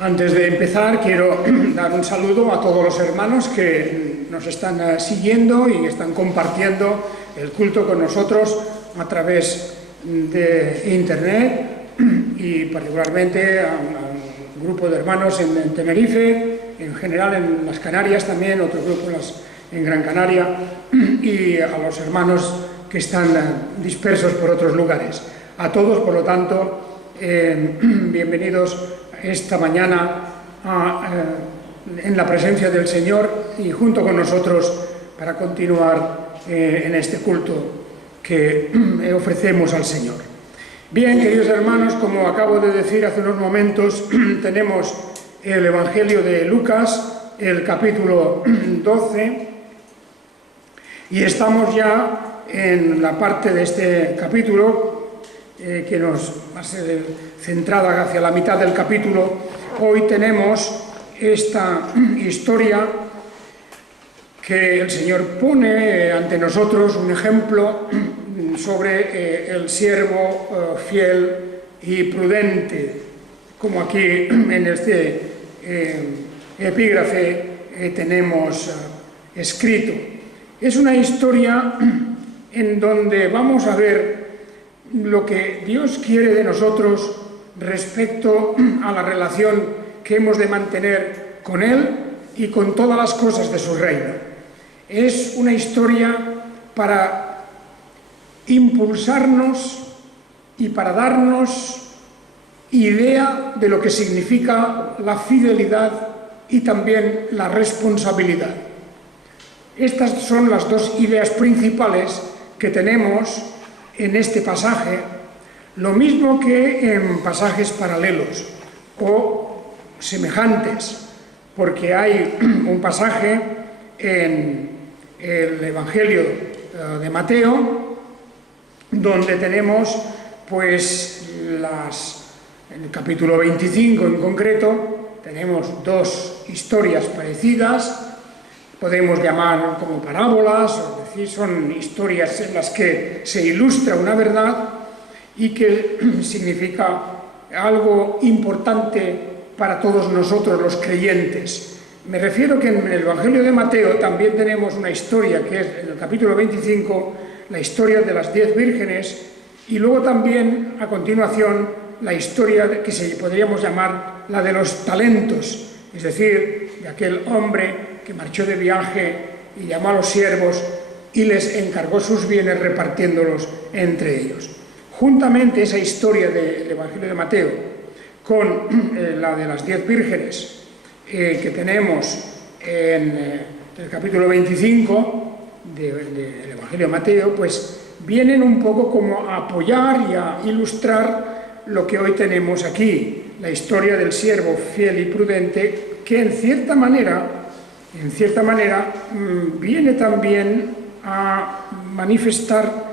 Antes de empezar, quiero dar un saludo a todos los hermanos que nos están siguiendo y están compartiendo el culto con nosotros a través de Internet y particularmente a un grupo de hermanos en Tenerife, en general en las Canarias también, otro grupo en Gran Canaria, y a los hermanos que están dispersos por otros lugares. A todos, por lo tanto, bienvenidos esta mañana en la presencia del Señor y junto con nosotros para continuar en este culto que ofrecemos al Señor. Bien, queridos hermanos, como acabo de decir hace unos momentos, tenemos el Evangelio de Lucas, el capítulo 12, y estamos ya en la parte de este capítulo que nos va a ser centrada hacia la mitad del capítulo. Hoy tenemos esta historia que el Señor pone ante nosotros, un ejemplo sobre el siervo fiel y prudente, como aquí en este epígrafe tenemos escrito. Es una historia en donde vamos a ver lo que Dios quiere de nosotros respecto a la relación que hemos de mantener con Él y con todas las cosas de su reino. Es una historia para impulsarnos y para darnos idea de lo que significa la fidelidad y también la responsabilidad. Estas son las dos ideas principales que tenemos en este pasaje, lo mismo que en pasajes paralelos o semejantes, porque hay un pasaje en el Evangelio de Mateo donde tenemos pues en el capítulo 25 en concreto tenemos dos historias parecidas, podemos llamar como parábolas, es decir, son historias en las que se ilustra una verdad y que significa algo importante para todos nosotros los creyentes. Me refiero que en el Evangelio de Mateo también tenemos una historia que es en el capítulo 25, la historia de las 10 vírgenes, y luego también a continuación la historia que podríamos llamar la de los talentos, es decir, de aquel hombre que marchó de viaje y llamó a los siervos y les encargó sus bienes repartiéndolos entre ellos. Juntamente esa historia del Evangelio de Mateo con la de las 10 vírgenes que tenemos en el capítulo 25 del Evangelio de Mateo, pues vienen un poco como a apoyar y a ilustrar lo que hoy tenemos aquí, la historia del siervo fiel y prudente, que en cierta manera viene también a manifestar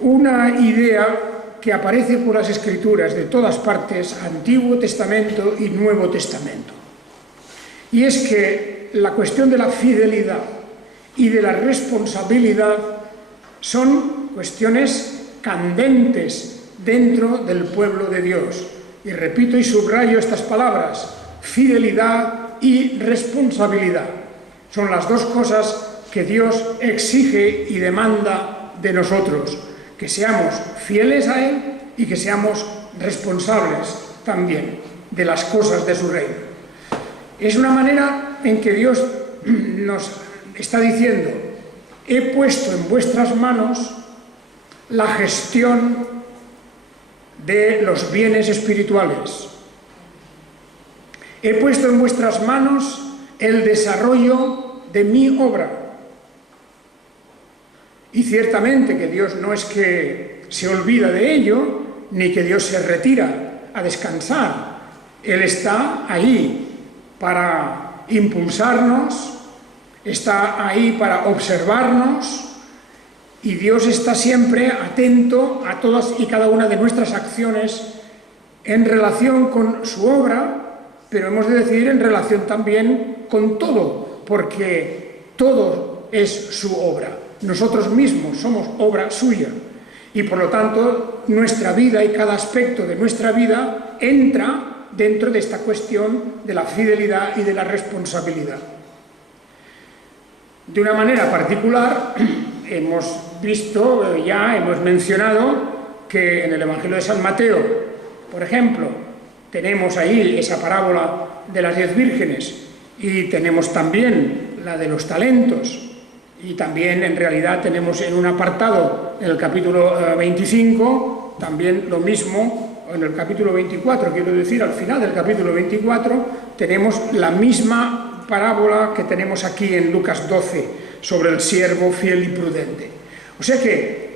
una idea que aparece por las Escrituras de todas partes, Antiguo Testamento y Nuevo Testamento. Y es que la cuestión de la fidelidad y de la responsabilidad son cuestiones candentes dentro del pueblo de Dios. Y repito y subrayo estas palabras: fidelidad y responsabilidad. Son las dos cosas que Dios exige y demanda de nosotros, que seamos fieles a Él y que seamos responsables también de las cosas de su reino. Es una manera en que Dios nos está diciendo: he puesto en vuestras manos la gestión de los bienes espirituales. He puesto en vuestras manos el desarrollo de mi obra. Y ciertamente que Dios no es que se olvida de ello, ni que Dios se retira a descansar. Él está ahí para impulsarnos, está ahí para observarnos, y Dios está siempre atento a todas y cada una de nuestras acciones en relación con su obra, pero hemos de decir en relación también con todo, porque todo es su obra. Nosotros mismos somos obra suya y por lo tanto nuestra vida y cada aspecto de nuestra vida entra dentro de esta cuestión de la fidelidad y de la responsabilidad. De una manera particular, hemos visto, hemos mencionado que en el Evangelio de San Mateo, por ejemplo, tenemos ahí esa parábola de las 10 vírgenes y tenemos también la de los talentos. Y también, en realidad, tenemos en un apartado, en el capítulo 25, también lo mismo, en el capítulo 24, quiero decir, al final del capítulo 24, tenemos la misma parábola que tenemos aquí en Lucas 12, sobre el siervo fiel y prudente. O sea que,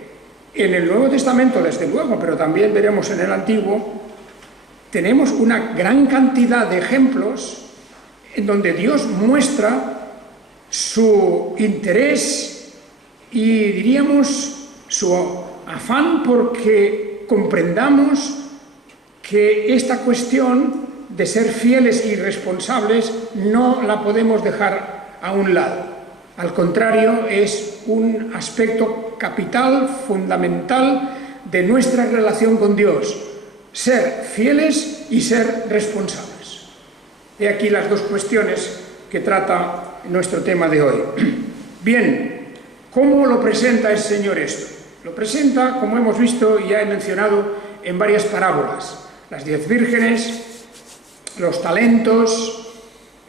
en el Nuevo Testamento, desde luego, pero también veremos en el Antiguo, tenemos una gran cantidad de ejemplos en donde Dios muestra su interés y, diríamos, su afán porque comprendamos que esta cuestión de ser fieles y responsables no la podemos dejar a un lado. Al contrario, es un aspecto capital, fundamental de nuestra relación con Dios, ser fieles y ser responsables. He aquí las dos cuestiones que trata nuestro tema de hoy. Bien, ¿cómo lo presenta el Señor esto? Lo presenta, como hemos visto y ya he mencionado, en varias parábolas. Las 10 vírgenes, los talentos,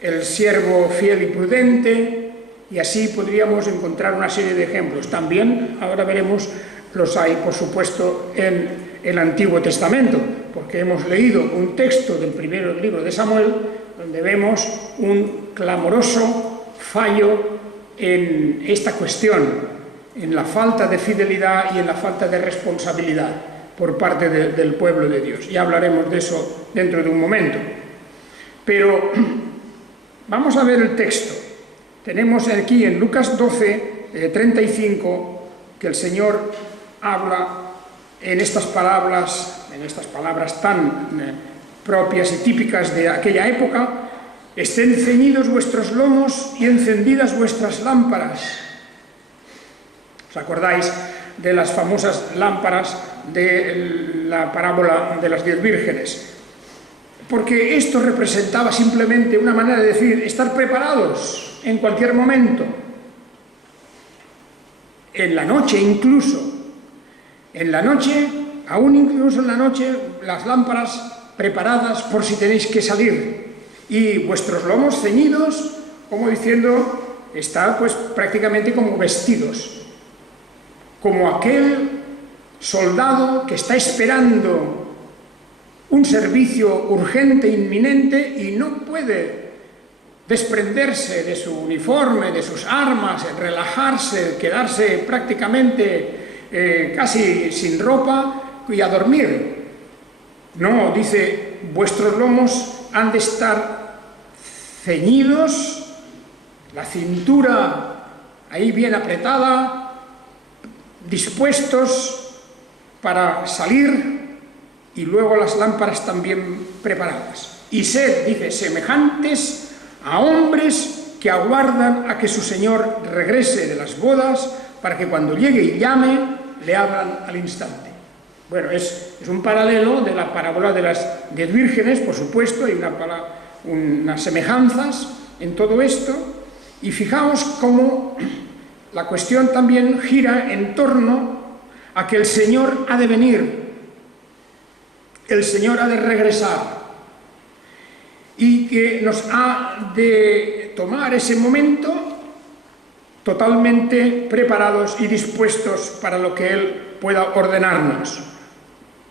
el siervo fiel y prudente, y así podríamos encontrar una serie de ejemplos. También, ahora veremos, los hay, por supuesto, en el Antiguo Testamento, porque hemos leído un texto del primer libro de Samuel, donde vemos un clamoroso fallo en esta cuestión, en la falta de fidelidad y en la falta de responsabilidad por parte del pueblo de Dios. Ya hablaremos de eso dentro de un momento. Pero vamos a ver el texto. Tenemos aquí en Lucas 12, 35, que el Señor habla en estas palabras tan propias y típicas de aquella época: estén ceñidos vuestros lomos y encendidas vuestras lámparas. ¿Os acordáis de las famosas lámparas de la parábola de las 10 vírgenes? Porque esto representaba simplemente una manera de decir, estar preparados en cualquier momento. En la noche incluso. En la noche, aún incluso en la noche, las lámparas preparadas por si tenéis que salir. Y vuestros lomos ceñidos, como diciendo, está pues prácticamente como vestidos, como aquel soldado que está esperando un servicio urgente, inminente, y no puede desprenderse de su uniforme, de sus armas, relajarse, quedarse prácticamente casi sin ropa y a dormir. No, dice, vuestros lomos han de estar ceñidos, la cintura ahí bien apretada, dispuestos para salir, y luego las lámparas también preparadas. Y sed, dice, semejantes a hombres que aguardan a que su señor regrese de las bodas, para que cuando llegue y llame, le abran al instante. Bueno, es un paralelo de la parábola de las 10 vírgenes, por supuesto, hay unas semejanzas en todo esto, y fijaos cómo la cuestión también gira en torno a que el Señor ha de venir, el Señor ha de regresar, y que nos ha de tomar ese momento totalmente preparados y dispuestos para lo que Él pueda ordenarnos.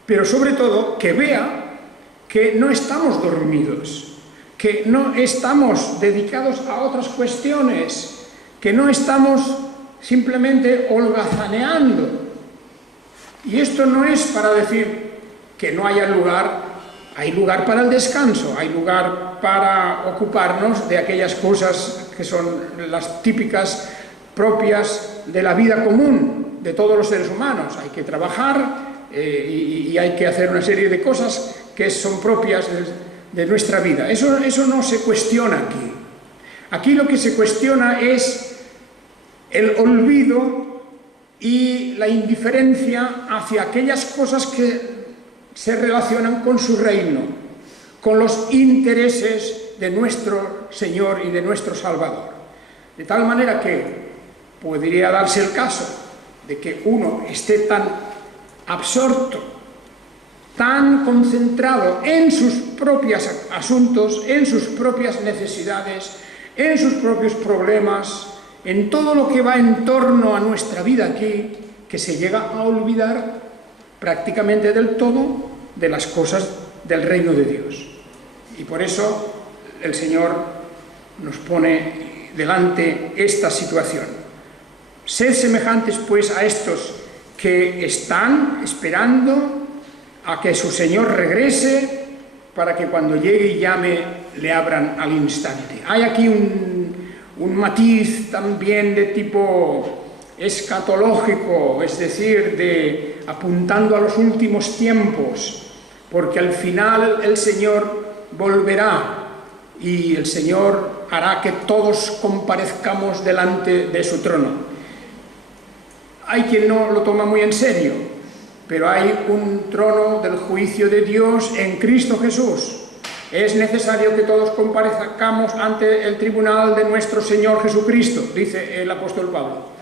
Pero sobre todo, que vea que no estamos dormidos, que no estamos dedicados a otras cuestiones, que no estamos simplemente holgazaneando. Y esto no es para decir que no haya lugar. Hay lugar para el descanso, hay lugar para ocuparnos de aquellas cosas que son las típicas propias de la vida común de todos los seres humanos. Hay que trabajar y hay que hacer una serie de cosas que son propias de nuestra vida. Eso no se cuestiona aquí. Aquí lo que se cuestiona es el olvido y la indiferencia hacia aquellas cosas que se relacionan con su reino, con los intereses de nuestro Señor y de nuestro Salvador. De tal manera que podría darse el caso de que uno esté tan absorto, tan concentrado en sus propios asuntos, en sus propias necesidades, en sus propios problemas, en todo lo que va en torno a nuestra vida aquí, que se llega a olvidar prácticamente del todo de las cosas del reino de Dios. Y por eso el Señor nos pone delante esta situación. Sed semejantes, pues, a estos que están esperando a que su Señor regrese, para que cuando llegue y llame, le abran al instante. Hay aquí un matiz también de tipo escatológico, es decir, apuntando a los últimos tiempos, porque al final el Señor volverá y el Señor hará que todos comparezcamos delante de su trono. Hay quien no lo toma muy en serio, pero hay un trono del juicio de Dios en Cristo Jesús. Es necesario que todos comparezcamos ante el tribunal de nuestro Señor Jesucristo, dice el apóstol Pablo.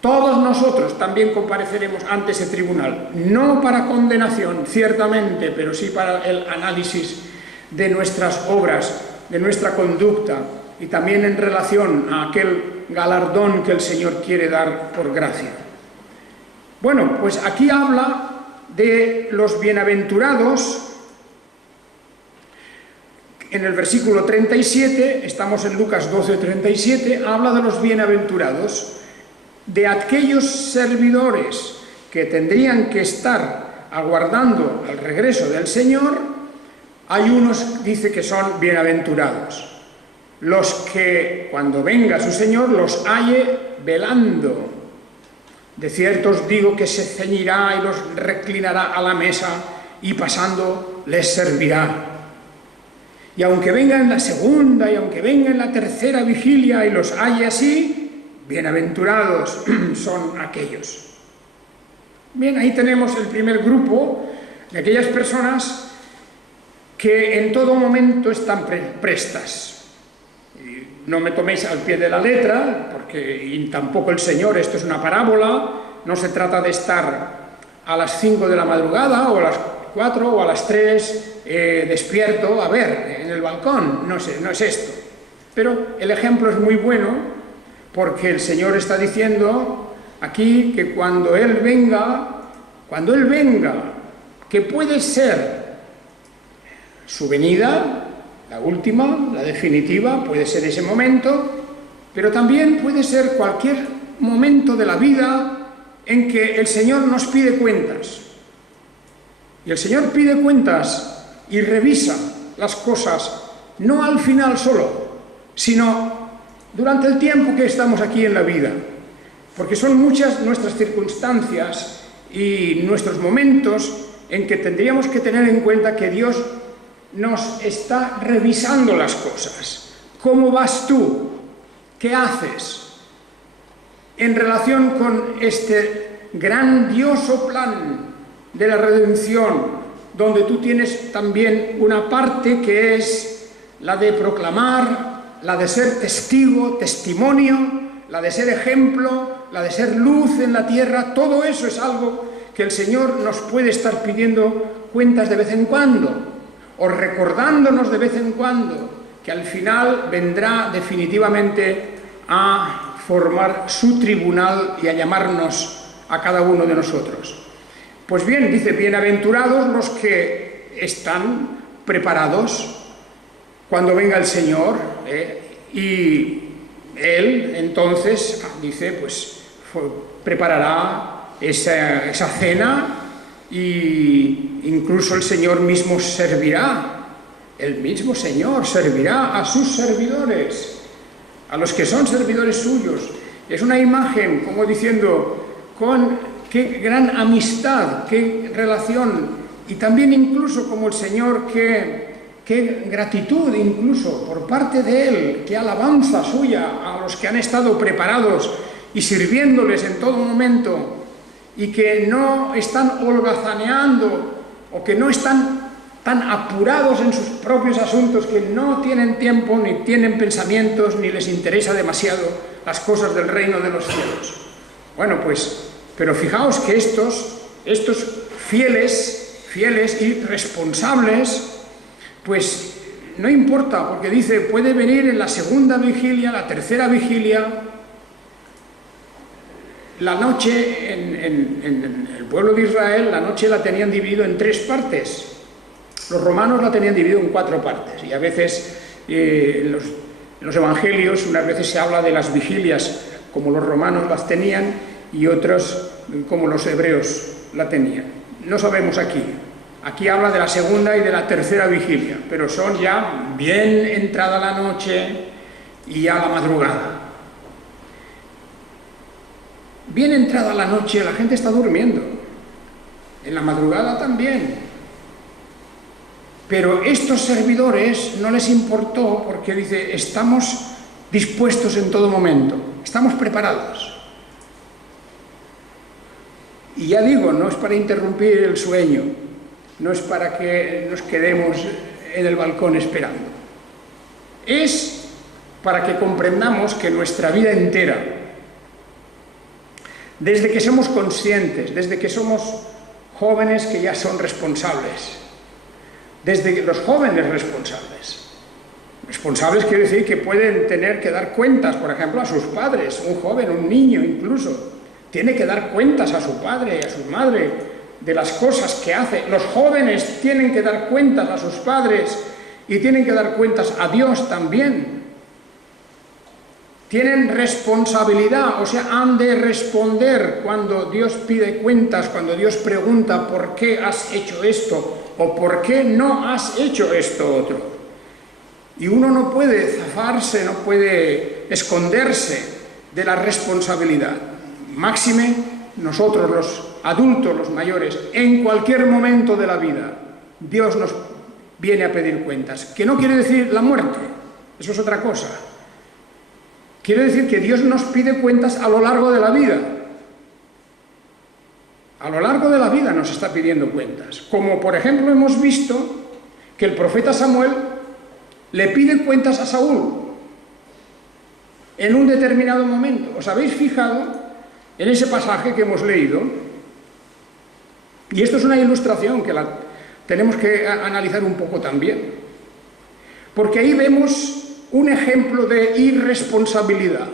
Todos nosotros también compareceremos ante ese tribunal, no para condenación, ciertamente, pero sí para el análisis de nuestras obras, de nuestra conducta, y también en relación a aquel galardón que el Señor quiere dar por gracia. Bueno, pues aquí habla de los bienaventurados. En el versículo 37, estamos en Lucas 12:37, habla de los bienaventurados, de aquellos servidores que tendrían que estar aguardando el regreso del Señor. Hay unos, dice, que son bienaventurados, los que cuando venga su Señor los halle velando. De cierto os digo que se ceñirá y los reclinará a la mesa y pasando les servirá. Y aunque venga en la segunda y aunque venga en la tercera vigilia y los halle así, bienaventurados son aquellos. Bien, ahí tenemos el primer grupo de aquellas personas que en todo momento están prestas. No me toméis al pie de la letra, porque y tampoco el Señor, esto es una parábola, no se trata de estar a las 5 de la madrugada o a las 4 o a las 3 despierto, a ver, en el balcón, no sé, no es esto. Pero el ejemplo es muy bueno, porque el Señor está diciendo aquí que cuando Él venga, que puede ser su venida, la última, la definitiva, puede ser ese momento, pero también puede ser cualquier momento de la vida en que el Señor nos pide cuentas. Y el Señor pide cuentas y revisa las cosas, no al final solo, sino durante el tiempo que estamos aquí en la vida. Porque son muchas nuestras circunstancias y nuestros momentos en que tendríamos que tener en cuenta que Dios nos está revisando las cosas. ¿Cómo vas tú? ¿Qué haces en relación con este grandioso plan de la redención, donde tú tienes también una parte que es la de proclamar, la de ser testigo, testimonio, la de ser ejemplo, la de ser luz en la tierra? Todo eso es algo que el Señor nos puede estar pidiendo cuentas de vez en cuando, o recordándonos de vez en cuando que al final vendrá definitivamente a formar su tribunal y a llamarnos a cada uno de nosotros. Pues bien, dice, bienaventurados los que están preparados cuando venga el Señor, y Él entonces, dice, pues preparará esa cena, y incluso el Señor mismo servirá, el mismo Señor servirá a sus servidores, a los que son servidores suyos. Es una imagen, como diciendo, con qué gran amistad, qué relación, y también incluso como el Señor, qué gratitud incluso por parte de Él, qué alabanza suya a los que han estado preparados y sirviéndoles en todo momento, y que no están holgazaneando o que no están tan apurados en sus propios asuntos que no tienen tiempo, ni tienen pensamientos, ni les interesa demasiado las cosas del reino de los cielos. Bueno, pues, pero fijaos que estos fieles y responsables, pues no importa, porque dice, puede venir en la segunda vigilia, la tercera vigilia. La noche, en el pueblo de Israel, la noche la tenían dividido en 3 partes. Los romanos la tenían dividido en 4 partes. Y a veces, en los evangelios, unas veces se habla de las vigilias como los romanos las tenían y otras como los hebreos la tenían. No sabemos aquí. Aquí habla de la segunda y de la tercera vigilia, pero son ya bien entrada la noche y ya la madrugada. Bien entrada la noche, la gente está durmiendo. En la madrugada también. Pero estos servidores no les importó porque dice, estamos dispuestos en todo momento, estamos preparados. Y ya digo, no es para interrumpir el sueño, no es para que nos quedemos en el balcón esperando. Es para que comprendamos que nuestra vida entera, desde que somos conscientes, desde que somos jóvenes que ya son responsables, desde los jóvenes responsables quiere decir que pueden tener que dar cuentas, por ejemplo, a sus padres, un joven, un niño incluso, tiene que dar cuentas a su padre y a su madre de las cosas que hace. Los jóvenes tienen que dar cuentas a sus padres y tienen que dar cuentas a Dios también. Tienen responsabilidad, o sea, han de responder cuando Dios pide cuentas, cuando Dios pregunta por qué has hecho esto o por qué no has hecho esto otro. Y uno no puede zafarse, no puede esconderse de la responsabilidad. Máxime nosotros los adultos, los mayores, en cualquier momento de la vida, Dios nos viene a pedir cuentas. Que no quiere decir la muerte, eso es otra cosa. Quiere decir que Dios nos pide cuentas a lo largo de la vida. A lo largo de la vida nos está pidiendo cuentas. Como por ejemplo hemos visto que el profeta Samuel le pide cuentas a Saúl en un determinado momento. ¿Os habéis fijado en ese pasaje que hemos leído? Y esto es una ilustración que la tenemos que analizar un poco también. Porque ahí vemos un ejemplo de irresponsabilidad,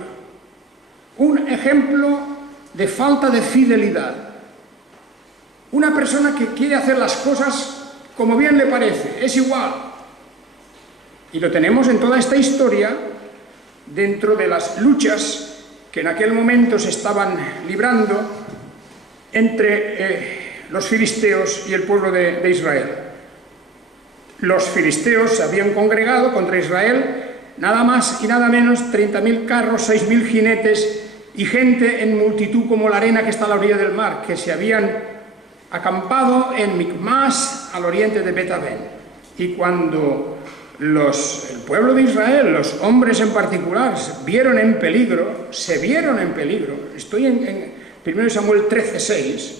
un ejemplo de falta de fidelidad. Una persona que quiere hacer las cosas como bien le parece, es igual. Y lo tenemos en toda esta historia, dentro de las luchas que en aquel momento se estaban librando entre los filisteos y el pueblo de Israel. Los filisteos se habían congregado contra Israel, nada más y nada menos 30.000 carros, 6.000 jinetes y gente en multitud como la arena que está a la orilla del mar, que se habían acampado en Micmas, al oriente de Bet-Aven. Y cuando el pueblo de Israel, los hombres en particular, se vieron en peligro, estoy en 1 Samuel 13:6,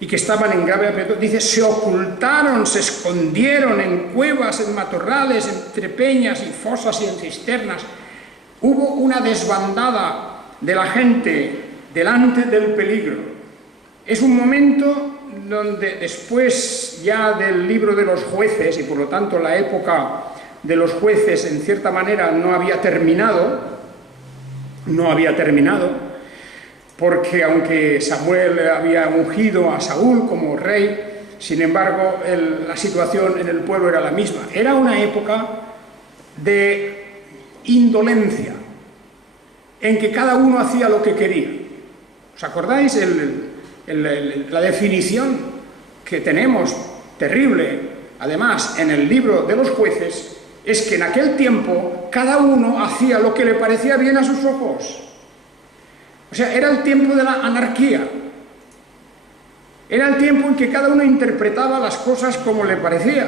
y que estaban en grave aprieto, dice, se ocultaron, se escondieron en cuevas, en matorrales, entre peñas y fosas y en cisternas. Hubo una desbandada de la gente delante del peligro. Es un momento donde después ya del libro de los jueces, y por lo tanto la época de los jueces en cierta manera no había terminado, porque aunque Samuel había ungido a Saúl como rey, sin embargo la situación en el pueblo era la misma. Era una época de indolencia, en que cada uno hacía lo que quería. ¿Os acordáis la definición que tenemos, terrible, además, en el libro de los jueces? Es que en aquel tiempo cada uno hacía lo que le parecía bien a sus ojos. O sea, era el tiempo de la anarquía. Era el tiempo en que cada uno interpretaba las cosas como le parecía.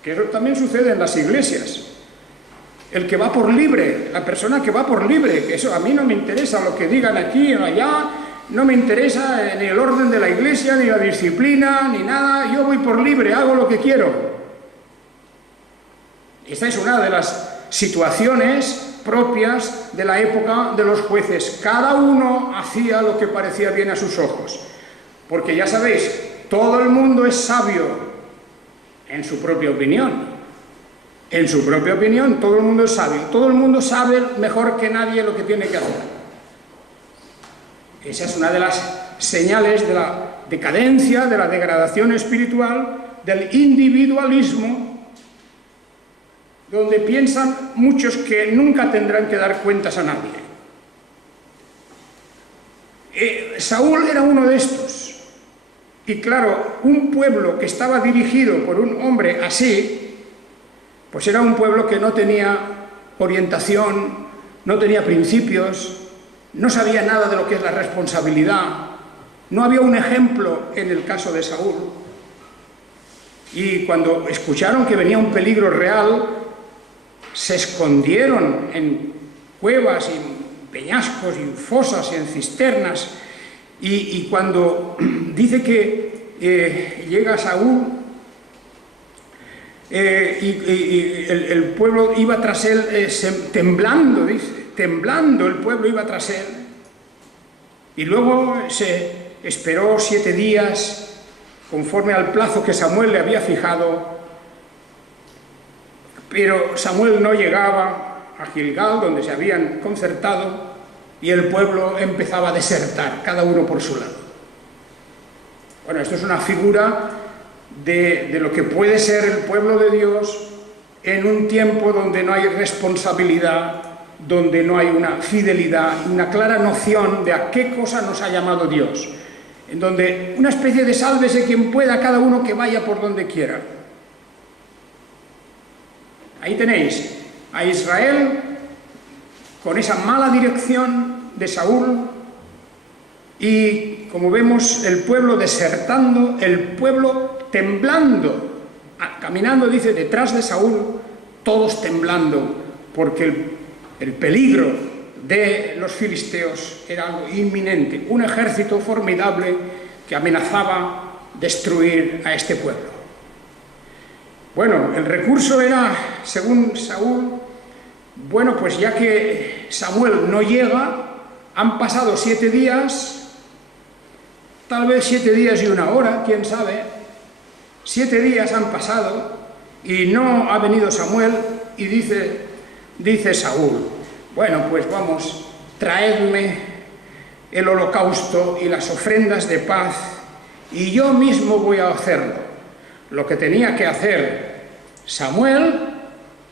Que eso también sucede en las iglesias. El que va por libre, la persona que va por libre, que eso a mí no me interesa lo que digan aquí o allá, no me interesa ni el orden de la iglesia, ni la disciplina, ni nada, yo voy por libre, hago lo que quiero. Esta es una de las situaciones propias de la época de los jueces. Cada uno hacía lo que parecía bien a sus ojos. Porque ya sabéis, todo el mundo es sabio en su propia opinión. En su propia opinión, todo el mundo es sabio. Todo el mundo sabe mejor que nadie lo que tiene que hacer. Esa es una de las señales de la decadencia, de la degradación espiritual, del individualismo, donde piensan muchos que nunca tendrán que dar cuentas a nadie. Saúl era uno de estos. Y claro, un pueblo que estaba dirigido por un hombre así, pues era un pueblo que no tenía orientación, no tenía principios, no sabía nada de lo que es la responsabilidad, no había un ejemplo en el caso de Saúl. Y cuando escucharon que venía un peligro real, se escondieron en cuevas y en peñascos y en fosas y en cisternas. Y cuando dice que llega Saúl y el pueblo iba tras él temblando, dice, temblando el pueblo iba tras él. Y luego se esperó 7 días conforme al plazo que Samuel le había fijado, pero Samuel no llegaba a Gilgal, donde se habían concertado, y el pueblo empezaba a desertar, cada uno por su lado. Bueno, esto es una figura de lo que puede ser el pueblo de Dios en un tiempo donde no hay responsabilidad, donde no hay una fidelidad, una clara noción de a qué cosa nos ha llamado Dios, en donde una especie de sálvese quien pueda, cada uno que vaya por donde quiera. Ahí tenéis a Israel con esa mala dirección de Saúl y, como vemos, el pueblo desertando, el pueblo temblando, caminando, dice, detrás de Saúl, todos temblando, porque el peligro de los filisteos era algo inminente, un ejército formidable que amenazaba destruir a este pueblo. Bueno, el recurso era, según Saúl, bueno, pues ya que Samuel no llega, han pasado 7 días, tal vez 7 días y 1 hora, quién sabe, 7 días han pasado y no ha venido Samuel y dice Saúl, bueno, pues vamos, traedme el holocausto y las ofrendas de paz y yo mismo voy a hacerlo. Lo que tenía que hacer Samuel,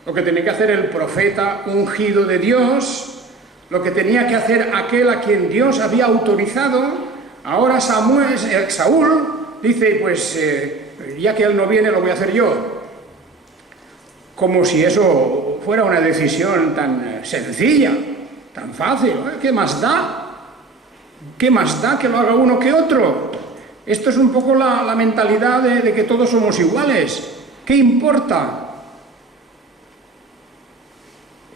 lo que tenía que hacer el profeta ungido de Dios, lo que tenía que hacer aquel a quien Dios había autorizado, ahora Saúl dice, pues ya que él no viene lo voy a hacer yo. Como si eso fuera una decisión tan sencilla, tan fácil. ¿Qué más da? ¿Qué más da que lo haga uno que otro? Esto es un poco la mentalidad de que todos somos iguales. ¿Qué importa?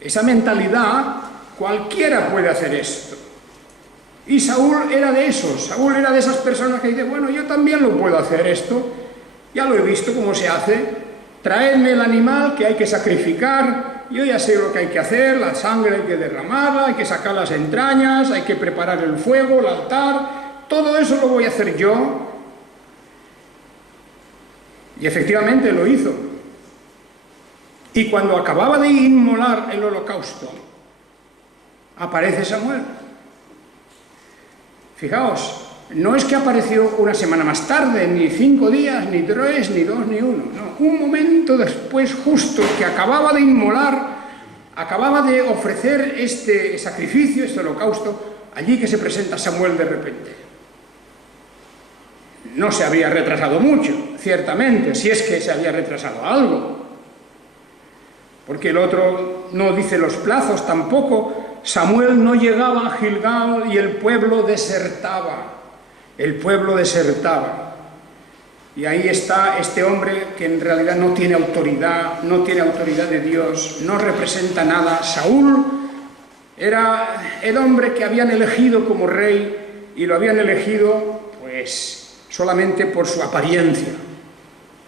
Esa mentalidad, cualquiera puede hacer esto. Y Saúl era de esos. Saúl era de esas personas que dicen, bueno, yo también lo puedo hacer esto. Ya lo he visto cómo se hace. Traedme el animal que hay que sacrificar. Yo ya sé lo que hay que hacer. La sangre hay que derramarla, hay que sacar las entrañas, hay que preparar el fuego, el altar. Todo eso lo voy a hacer yo. Y efectivamente lo hizo. Y cuando acababa de inmolar el holocausto, aparece Samuel. Fijaos, no es que apareció una semana más tarde, ni 5 días, ni 3, ni 2, ni 1. No, un momento después, justo que acababa de inmolar, acababa de ofrecer este sacrificio, este holocausto, allí que se presenta Samuel de repente. No se había retrasado mucho, ciertamente, si es que se había retrasado algo. Porque el otro no dice los plazos tampoco. Samuel no llegaba a Gilgal y el pueblo desertaba. El pueblo desertaba. Y ahí está este hombre que en realidad no tiene autoridad de Dios, no representa nada. Saúl era el hombre que habían elegido como rey y lo habían elegido pues solamente por su apariencia.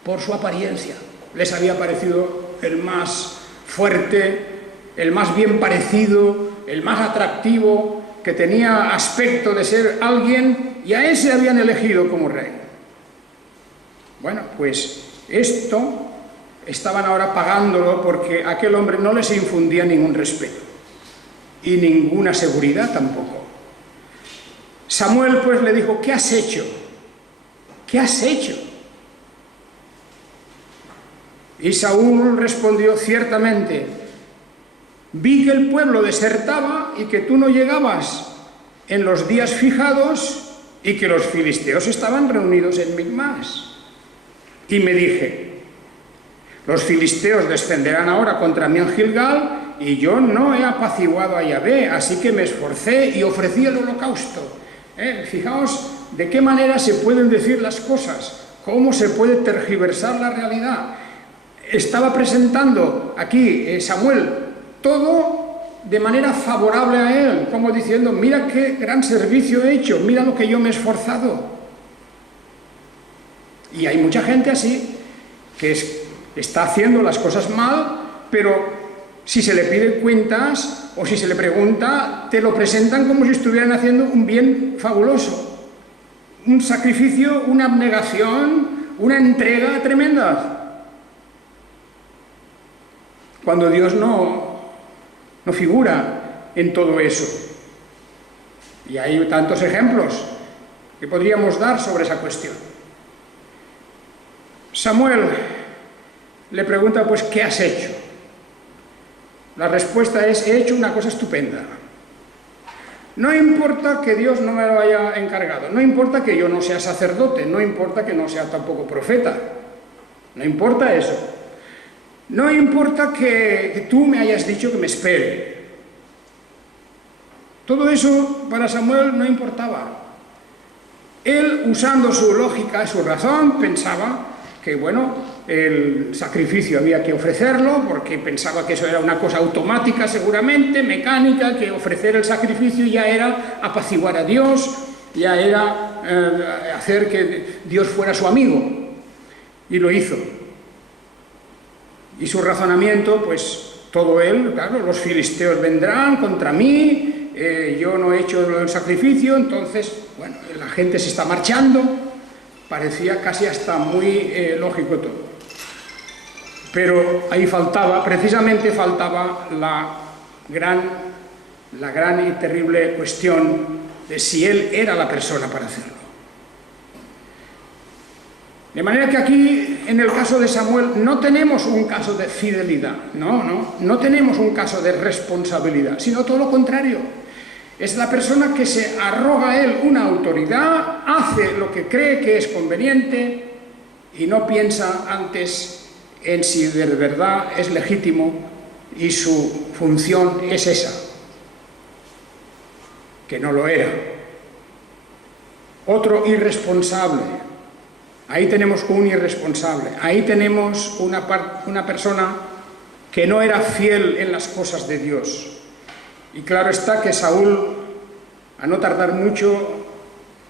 Por su apariencia. Les había parecido el más fuerte, el más bien parecido, el más atractivo, que tenía aspecto de ser alguien, y a ese habían elegido como rey. Bueno, pues esto estaban ahora pagándolo porque a aquel hombre no les infundía ningún respeto y ninguna seguridad tampoco. Samuel pues le dijo: ¿qué has hecho? ¿Qué has hecho? Y Saúl respondió: ciertamente, vi que el pueblo desertaba y que tú no llegabas en los días fijados y que los filisteos estaban reunidos en Micmas. Y me dije: los filisteos descenderán ahora contra mí en Gilgal y yo no he apaciguado a Yahvé, así que me esforcé y ofrecí el holocausto. Fijaos de qué manera se pueden decir las cosas, cómo se puede tergiversar la realidad. Estaba presentando aquí Samuel todo de manera favorable a él, como diciendo: mira qué gran servicio he hecho, mira lo que yo me he esforzado. Y hay mucha gente así, que está haciendo las cosas mal, pero si se le piden cuentas o si se le pregunta, te lo presentan como si estuvieran haciendo un bien fabuloso, un sacrificio, una abnegación, una entrega tremenda, cuando Dios no figura en todo eso. Y hay tantos ejemplos que podríamos dar sobre esa cuestión. Samuel le pregunta: pues, ¿qué has hecho? La respuesta es: he hecho una cosa estupenda. No importa que Dios no me lo haya encargado, no importa que yo no sea sacerdote, no importa que no sea tampoco profeta, no importa eso. No importa que tú me hayas dicho que me espere. Todo eso para Samuel no importaba. Él, usando su lógica, su razón, pensaba que, bueno, el sacrificio había que ofrecerlo, porque pensaba que eso era una cosa automática seguramente, mecánica, que ofrecer el sacrificio ya era apaciguar a Dios, ya era hacer que Dios fuera su amigo. Y lo hizo. Y su razonamiento, pues todo él, claro, los filisteos vendrán contra mí, yo no he hecho el sacrificio, entonces, bueno, la gente se está marchando, parecía casi hasta muy lógico todo. Pero ahí precisamente faltaba la gran y terrible cuestión de si él era la persona para hacerlo. De manera que aquí, en el caso de Samuel, no tenemos un caso de fidelidad, no tenemos un caso de responsabilidad, sino todo lo contrario. Es la persona que se arroga a él una autoridad, hace lo que cree que es conveniente y no piensa antes en si de verdad es legítimo y su función es esa, que no lo era. Otro irresponsable. Ahí tenemos un irresponsable, ahí tenemos una persona que no era fiel en las cosas de Dios. Y claro está que Saúl, a no tardar mucho,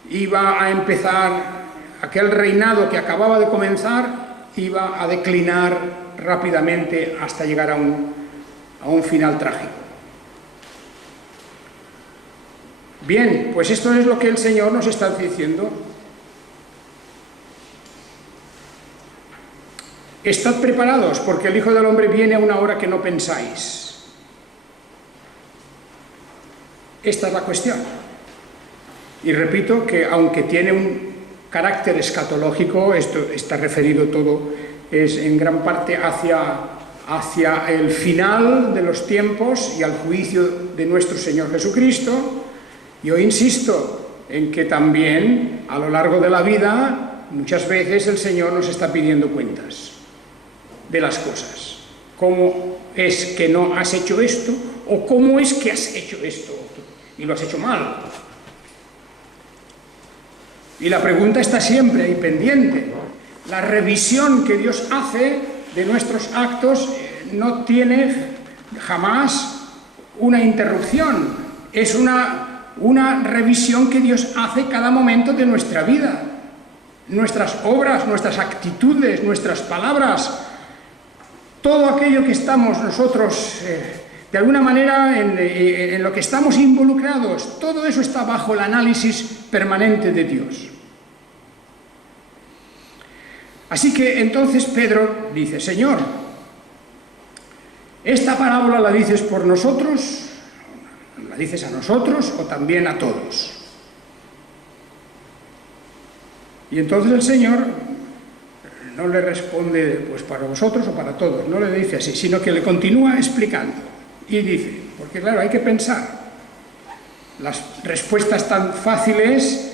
iba a empezar aquel reinado que acababa de comenzar, iba a declinar rápidamente hasta llegar a un final trágico. Bien, pues esto es lo que el Señor nos está diciendo. Estad preparados, porque el Hijo del Hombre viene a una hora que no pensáis. Esta es la cuestión. Y repito que aunque tiene un carácter escatológico, esto está referido todo, es en gran parte hacia el final de los tiempos y al juicio de nuestro Señor Jesucristo. Yo insisto en que también a lo largo de la vida muchas veces el Señor nos está pidiendo cuentas de las cosas. ¿Cómo es que no has hecho esto? ¿O cómo es que has hecho esto? Y lo has hecho mal. Y la pregunta está siempre ahí pendiente. La revisión que Dios hace de nuestros actos no tiene jamás una interrupción. Es una una revisión que Dios hace cada momento de nuestra vida. Nuestras obras, nuestras actitudes, nuestras palabras, todo aquello que estamos nosotros, de alguna manera, en lo que estamos involucrados, todo eso está bajo el análisis permanente de Dios. Así que entonces Pedro dice: Señor, ¿esta parábola la dices por nosotros? ¿La dices a nosotros o también a todos? Y entonces el Señor no le responde, pues para vosotros o para todos, no le dice así, sino que le continúa explicando. Y dice, porque claro, hay que pensar, las respuestas tan fáciles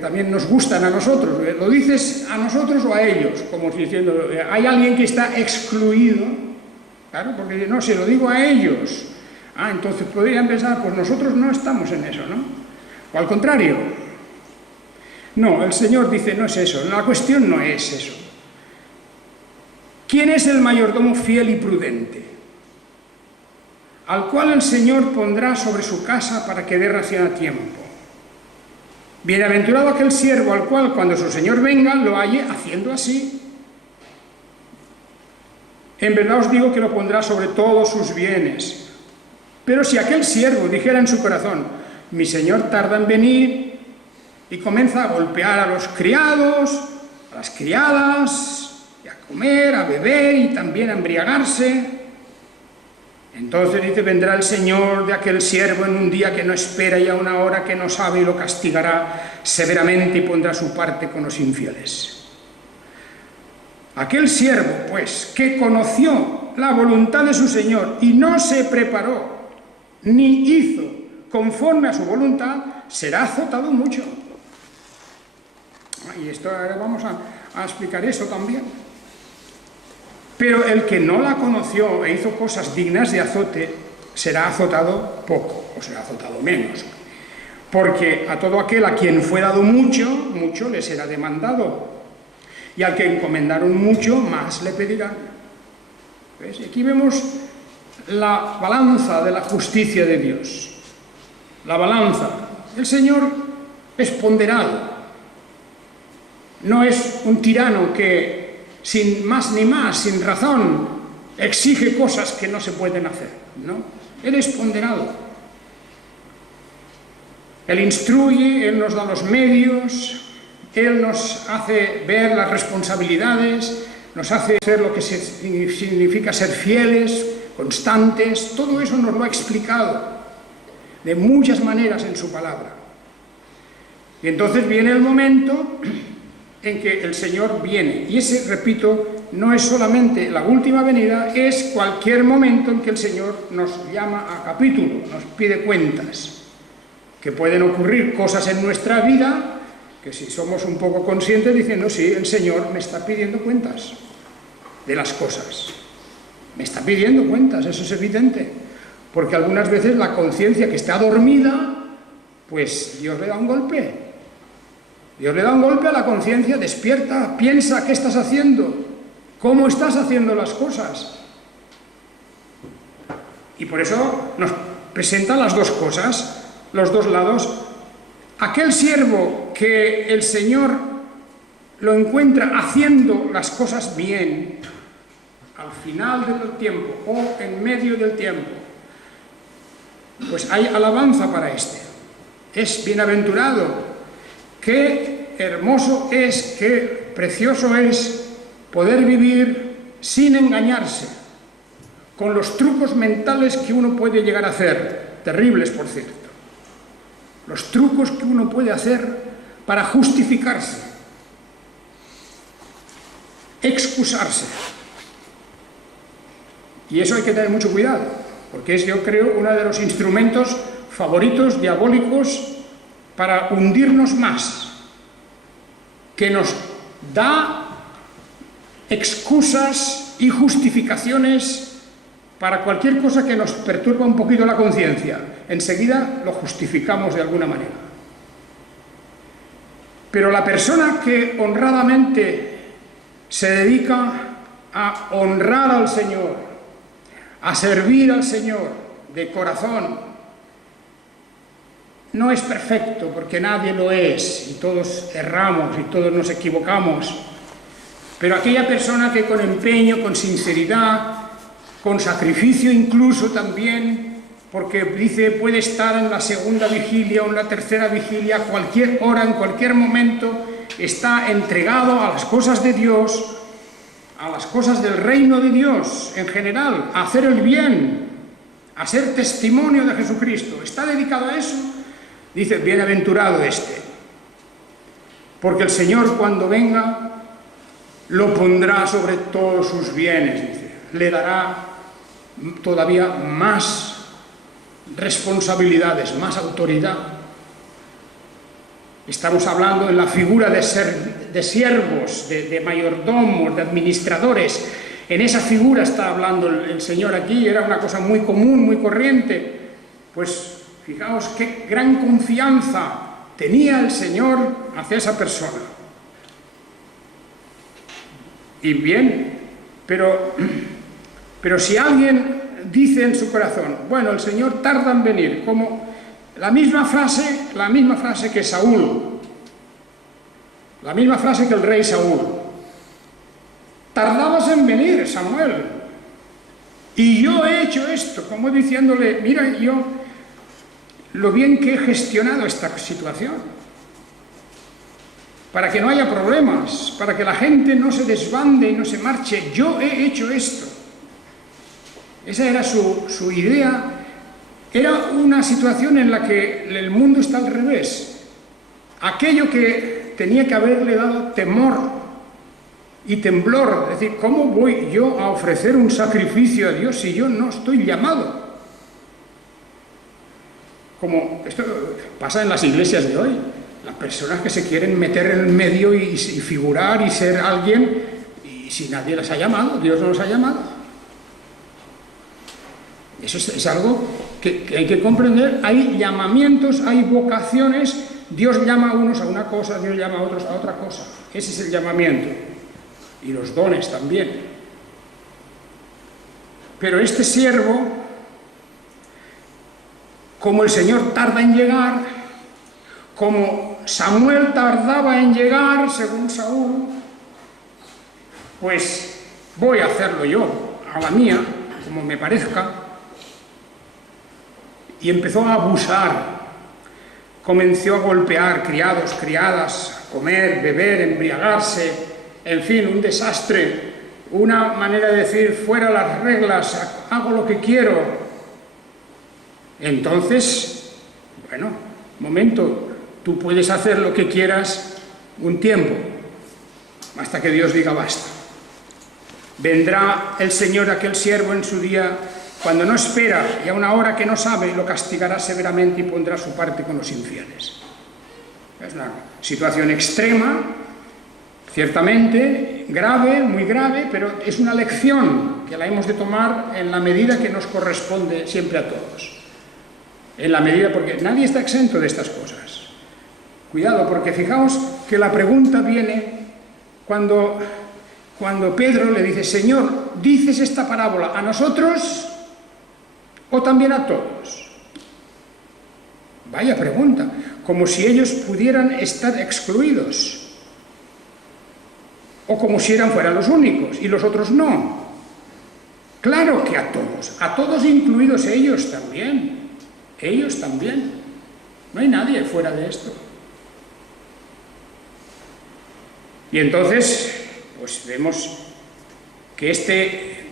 también nos gustan a nosotros. ¿Lo dices a nosotros o a ellos? Como diciendo, hay alguien que está excluido, claro, porque no, se lo digo a ellos. Entonces podrían pensar, pues nosotros no estamos en eso, ¿no? O al contrario. No, el Señor dice, no es eso, la cuestión no es eso. ¿Quién es el mayordomo fiel y prudente, al cual el Señor pondrá sobre su casa para que dé ración a tiempo? Bienaventurado aquel siervo al cual, cuando su Señor venga, lo halle haciendo así. En verdad os digo que lo pondrá sobre todos sus bienes. Pero si aquel siervo dijera en su corazón, mi Señor tarda en venir, y comienza a golpear a los criados, a las criadas, y a comer, a beber y también a embriagarse, entonces dice, vendrá el Señor de aquel siervo en un día que no espera y a una hora que no sabe y lo castigará severamente y pondrá su parte con los infieles. Aquel siervo, pues, que conoció la voluntad de su Señor y no se preparó ni hizo conforme a su voluntad, será azotado mucho. Y esto ahora vamos a explicar eso también. Pero el que no la conoció e hizo cosas dignas de azote, será azotado poco, o será azotado menos. Porque a todo aquel a quien fue dado mucho, mucho le será demandado. Y al que encomendaron mucho, más le pedirán. ¿Ves? Aquí vemos la balanza de la justicia de Dios. La balanza. El Señor es ponderado. No es un tirano que, sin más ni más, sin razón, exige cosas que no se pueden hacer, ¿no? Él es ponderado. Él instruye, Él nos da los medios, Él nos hace ver las responsabilidades, nos hace hacer lo que significa ser fieles, constantes. Todo eso nos lo ha explicado de muchas maneras en su palabra. Y entonces viene el momento en que el Señor viene. Y ese, repito, no es solamente la última venida, es cualquier momento en que el Señor nos llama a capítulo, nos pide cuentas. Que pueden ocurrir cosas en nuestra vida que, si somos un poco conscientes, diciendo, sí, el Señor me está pidiendo cuentas de las cosas. Me está pidiendo cuentas, eso es evidente. Porque algunas veces la conciencia que está dormida, pues Dios le da un golpe. Dios le da un golpe a la conciencia, despierta, piensa qué estás haciendo, cómo estás haciendo las cosas. Y por eso nos presenta las dos cosas, los dos lados. Aquel siervo que el Señor lo encuentra haciendo las cosas bien, al final del tiempo o en medio del tiempo, pues hay alabanza para este. Es bienaventurado. Qué hermoso es, qué precioso es poder vivir sin engañarse, con los trucos mentales que uno puede llegar a hacer, terribles por cierto, los trucos que uno puede hacer para justificarse, excusarse. Y eso hay que tener mucho cuidado, porque es, yo creo, uno de los instrumentos favoritos, diabólicos, para hundirnos más, que nos da excusas y justificaciones para cualquier cosa que nos perturba un poquito la conciencia. Enseguida lo justificamos de alguna manera. Pero la persona que honradamente se dedica a honrar al Señor, a servir al Señor de corazón, no es perfecto, porque nadie lo es, y todos erramos y todos nos equivocamos, pero aquella persona que con empeño, con sinceridad, con sacrificio incluso también, porque dice puede estar en la segunda vigilia o en la tercera vigilia, a cualquier hora, en cualquier momento, está entregado a las cosas de Dios, a las cosas del reino de Dios en general, a hacer el bien, a ser testimonio de Jesucristo, está dedicado a eso. Dice, bienaventurado este, porque el Señor cuando venga lo pondrá sobre todos sus bienes, dice, le dará todavía más responsabilidades, más autoridad. Estamos hablando en la figura de siervos, de mayordomos, de administradores. En esa figura está hablando el Señor aquí, era una cosa muy común, muy corriente. Pues fijaos qué gran confianza tenía el Señor hacia esa persona. Y bien, pero si alguien dice en su corazón, bueno, el Señor tarda en venir, como la misma frase que Saúl, la misma frase que el rey Saúl, tardabas en venir, Samuel, y yo he hecho esto, como diciéndole, mira, yo lo bien que he gestionado esta situación, para que no haya problemas, para que la gente no se desbande y no se marche, yo he hecho esto. Esa era su idea. Era una situación en la que el mundo está al revés. Aquello que tenía que haberle dado temor y temblor, es decir, ¿cómo voy yo a ofrecer un sacrificio a Dios si yo no estoy llamado? Como esto pasa en las iglesias de hoy, las personas que se quieren meter en el medio y figurar y ser alguien, y si nadie las ha llamado, Dios no los ha llamado. Eso es algo que hay que comprender. Hay llamamientos, hay vocaciones. Dios llama a unos a una cosa, Dios llama a otros a otra cosa. Ese es el llamamiento. Y los dones también. Pero este siervo, como el Señor tarda en llegar, como Samuel tardaba en llegar, según Saúl, pues voy a hacerlo yo, a la mía, como me parezca. Y empezó a abusar, comenzó a golpear criados, criadas, a comer, beber, embriagarse, en fin, un desastre, una manera de decir, fuera las reglas, hago lo que quiero. Entonces, bueno, momento, tú puedes hacer lo que quieras un tiempo, hasta que Dios diga basta. Vendrá el Señor, aquel siervo en su día, cuando no espera y a una hora que no sabe, lo castigará severamente y pondrá su parte con los infieles. Es una situación extrema, ciertamente grave, muy grave, pero es una lección que la hemos de tomar en la medida que nos corresponde siempre a todos. En la medida, porque nadie está exento de estas cosas. Cuidado, porque fijaos que la pregunta viene cuando Pedro le dice, Señor, ¿dices esta parábola a nosotros o también a todos? Vaya pregunta, como si ellos pudieran estar excluidos, o como si fueran los únicos y los otros no. Claro que a todos incluidos ellos también, no hay nadie fuera de esto. Y entonces, pues vemos que este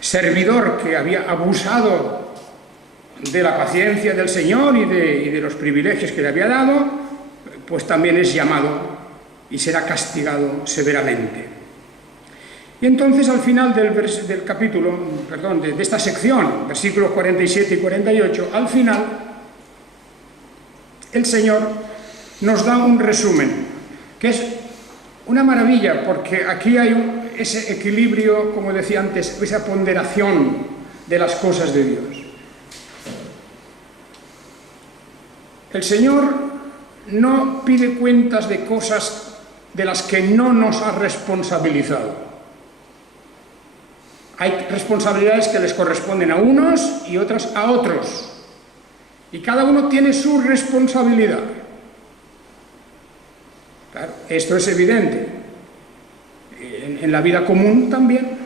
servidor que había abusado de la paciencia del Señor y de los privilegios que le había dado, pues también es llamado y será castigado severamente. Y entonces al final del capítulo, de esta sección, versículos 47 y 48, al final el Señor nos da un resumen, que es una maravilla, porque aquí hay ese equilibrio, como decía antes, esa ponderación de las cosas de Dios. El Señor no pide cuentas de cosas de las que no nos ha responsabilizado. Hay responsabilidades que les corresponden a unos y otras a otros. Y cada uno tiene su responsabilidad. Claro, esto es evidente. En la vida común también.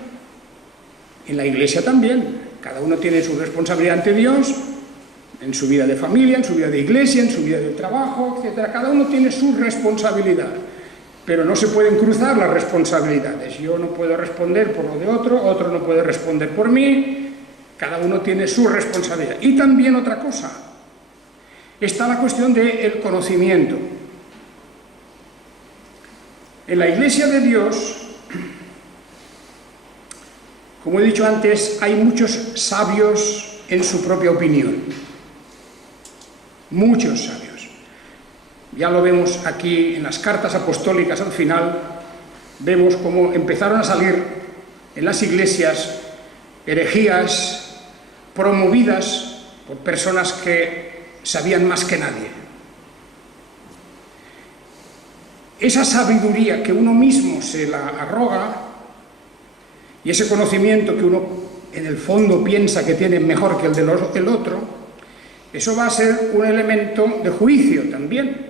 En la iglesia también. Cada uno tiene su responsabilidad ante Dios, en su vida de familia, en su vida de iglesia, en su vida de trabajo, etc. Cada uno tiene su responsabilidad. Pero no se pueden cruzar las responsabilidades. Yo no puedo responder por lo de otro, otro no puede responder por mí. Cada uno tiene su responsabilidad. Y también otra cosa. Está la cuestión del conocimiento. En la Iglesia de Dios, como he dicho antes, hay muchos sabios en su propia opinión. Muchos sabios. Ya lo vemos aquí en las cartas apostólicas al final, vemos cómo empezaron a salir en las iglesias herejías promovidas por personas que sabían más que nadie. Esa sabiduría que uno mismo se la arroga y ese conocimiento que uno en el fondo piensa que tiene mejor que el del otro, eso va a ser un elemento de juicio también.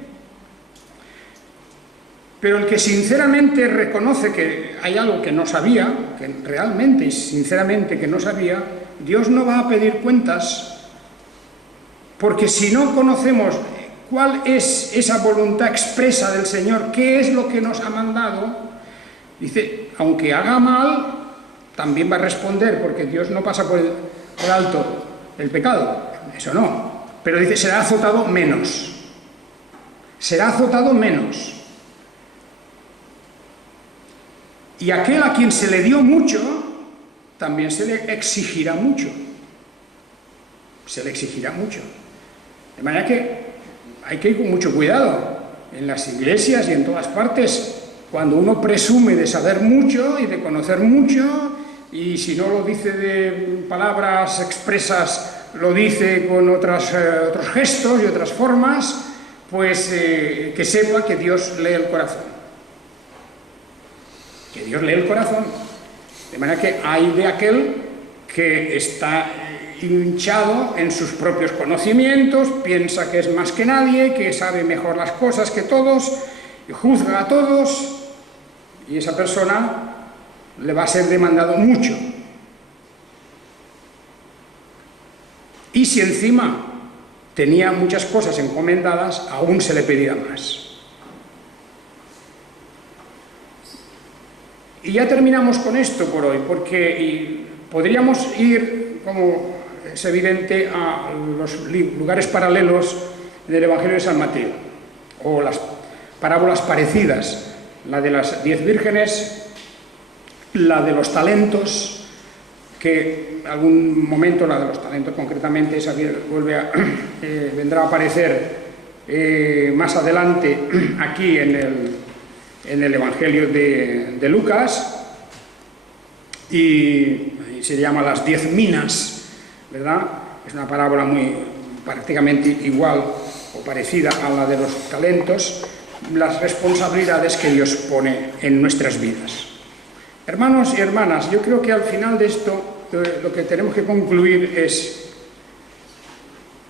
Pero el que sinceramente reconoce que hay algo que no sabía, que realmente y sinceramente que no sabía, Dios no va a pedir cuentas, porque si no conocemos cuál es esa voluntad expresa del Señor, qué es lo que nos ha mandado, dice, aunque haga mal, también va a responder, porque Dios no pasa por alto el pecado, eso no, pero dice, será azotado menos, será azotado menos. Y aquel a quien se le dio mucho, también se le exigirá mucho. Se le exigirá mucho. De manera que hay que ir con mucho cuidado en las iglesias y en todas partes. Cuando uno presume de saber mucho y de conocer mucho, y si no lo dice de palabras expresas, lo dice con otros gestos y otras formas, pues que sepa que Dios lee el corazón. Que Dios lee el corazón. De manera que hay de aquel que está hinchado en sus propios conocimientos, piensa que es más que nadie, que sabe mejor las cosas que todos, y juzga a todos, y esa persona le va a ser demandado mucho. Y si encima tenía muchas cosas encomendadas, aún se le pedirá más. Y ya terminamos con esto por hoy, porque podríamos ir, como es evidente, a los lugares paralelos del Evangelio de San Mateo, o las parábolas parecidas, la de las 10 vírgenes, la de los talentos, que en algún momento, la de los talentos concretamente, esa vendrá a aparecer más adelante aquí en el Evangelio de Lucas, y se llama las 10 minas, ¿verdad? Es una parábola prácticamente igual o parecida a la de los talentos, las responsabilidades que Dios pone en nuestras vidas. Hermanos y hermanas, yo creo que al final de esto lo que tenemos que concluir es: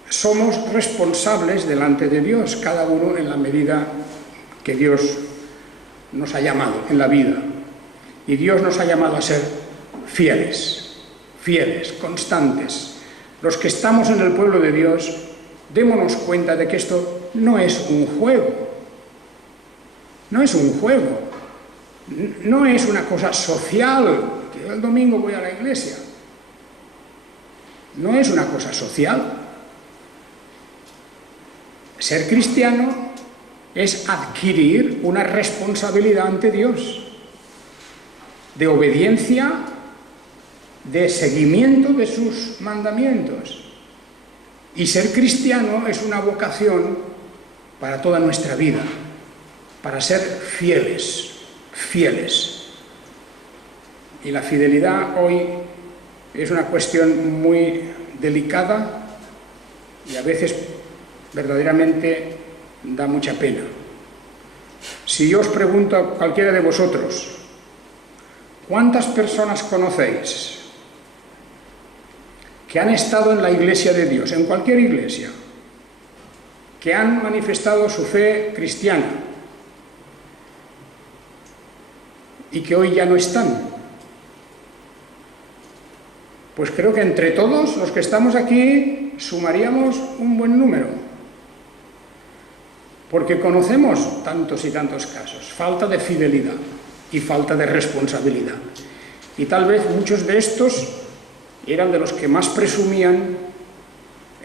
somos responsables delante de Dios, cada uno en la medida que Dios nos ha llamado en la vida. Y Dios nos ha llamado a ser fieles, constantes. Los que estamos en el pueblo de Dios, démonos cuenta de que esto no es un juego. No es un juego. No es una cosa social, que yo el domingo voy a la iglesia. No es una cosa social. Ser cristiano es adquirir una responsabilidad ante Dios, de obediencia, de seguimiento de sus mandamientos. Y ser cristiano es una vocación para toda nuestra vida, para ser fieles. Y la fidelidad hoy es una cuestión muy delicada y a veces verdaderamente da mucha pena. Si yo os pregunto a cualquiera de vosotros, ¿cuántas personas conocéis que han estado en la iglesia de Dios, en cualquier iglesia, que han manifestado su fe cristiana y que hoy ya no están. Pues creo que entre todos los que estamos aquí sumaríamos un buen número, porque conocemos tantos y tantos casos, falta de fidelidad y falta de responsabilidad. Y tal vez muchos de estos eran de los que más presumían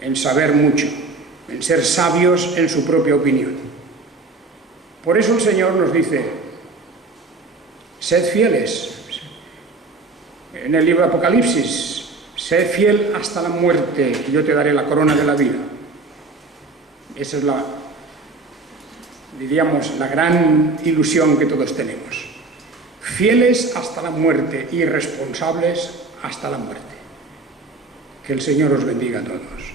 en saber mucho, en ser sabios en su propia opinión. Por eso el Señor nos dice: sed fieles. En el libro de Apocalipsis: sed fiel hasta la muerte y yo te daré la corona de la vida. Esa es diríamos, la gran ilusión que todos tenemos. Fieles hasta la muerte y responsables hasta la muerte. Que el Señor os bendiga a todos.